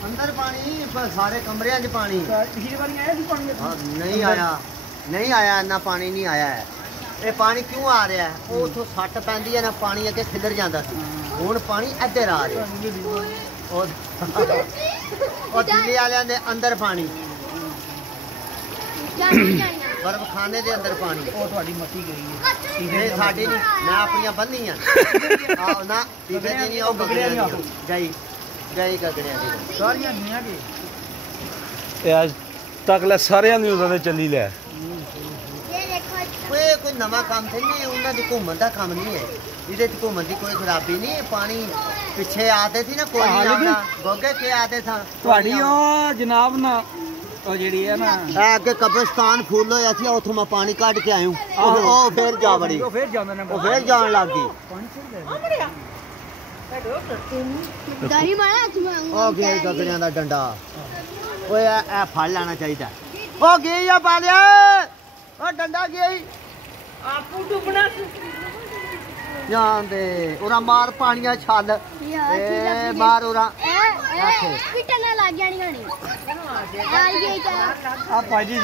अंदर पानी सारे कमरे च पानी नहीं आया इन्ना पानी नहीं आया है। ये पानी क्यों आ रहा है? वो उतो सट पैंदी है ना, पानी अगे खिलर जाता सी, हुण पानी इधर आ रहा और दिल्ली वालियां दे अंदर पानी, बर्फ खाने दे अंदर पानी। साडी नहीं, मैं अपनियां बन्नियां ना बिगड़े नहीं, ओ गगड़ियां गई गगड़ियां दी सारियां दुनिया दी आज तक ले सारे न्यूज़ां ते चली ले। कोई नवा काम थे नहीं, उन्होंने दी घूमन दा काम नहीं है, इहदे च घूमन दी कोई खराबी नहीं है। पानी पिछे आते थी ना, कोई आना गोगे के आते था ਤੁਹਾਡੀ ਉਹ ਜਨਾਬ ना ਉਹ ਜਿਹੜੀ ਹੈ ਨਾ अगे कब्रिस्तान फुल होया थी, उथों मैं पानी काट के आया हूं, ओ फिर जा बड़ी ਉਹ ਫੇਰ ਜਾਂਦੇ ਨੇ, ओ फिर जान लग गई। दाही मारा ओ गए गगड़ियां दा डंडा, ओए ए फड़ लेना चाहिए। ओ गई या बालिया, ओ डंडा गई आपू डुबना जान दे उरा मार पानिया छल ए मार उरा किटना लग जानी आ गई ਆ ਭਾਜੀ